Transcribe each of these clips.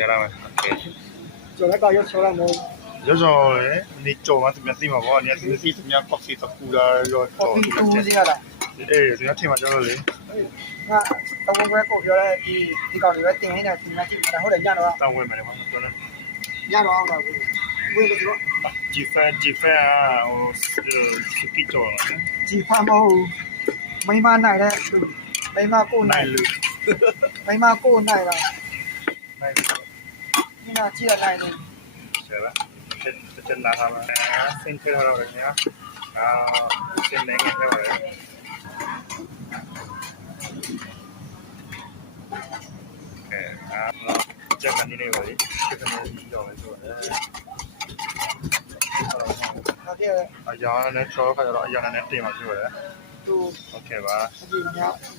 ရတာပဲโอเคကျော်လည်းကောက်ရောက်ချောလာမို့ရောစောလေနေကြော်မှသူများသိမှာပေါ့အနေနဲ့သူများကော့ဖီတကူလာရော အော် ကြော် ဒီကူစီရတာ အေးသူများထင်မှာကျွန်တော်လေ ငါတော့ဘယ်ကိုပြောလဲဒီကောင်တွေပဲတင်နေတာတင်နေကြည့်တာဟုတ်တယ်ညတော့ တောင်းဝင်မယ်ကွာကျွန်တော် ညတော့အောင်ပါဘူးဝင်လို့ဆိုတော့ ဂျီဖန်ဟိုစကီကြော်နော် ဂျီဖာမဟုတ်မိမနိုင်တဲ့မိမကိုနိုင် လူ မိမကိုနိုင်တာ နိုင် ဒီနာကြည့်ရနိုင်တယ် ဆရာတက်လာတာစင်ခဲရောလည်းညာစင်နေခဲ့တယ်ကျန်နေနေပါလေကျန်နေရောလေဆိုတော့ ဟုတ်တယ် အရာနဲ့ချောခါကျတော့အရာနဲ့တင်ပါပြောတယ် သူ โอเคပါ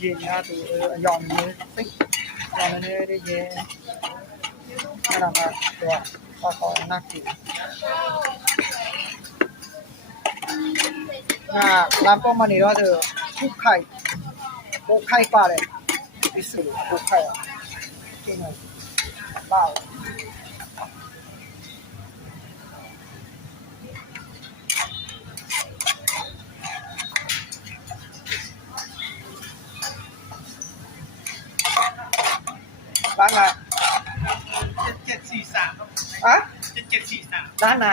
ရေညာသူအယောင်နေစိတ်ကျန်နေတယ်ရေအဲ့ဒါမှတော့ပေါ့နတ်ကြီးလာပေါ်မနေတော့သူခုခိုက်ပိုခိုက်ပါတယ်ဒီစလိုပိုခိုက်อ่ะကျင်းနေပါบ้านไหน743ฮะ743ร้านไหน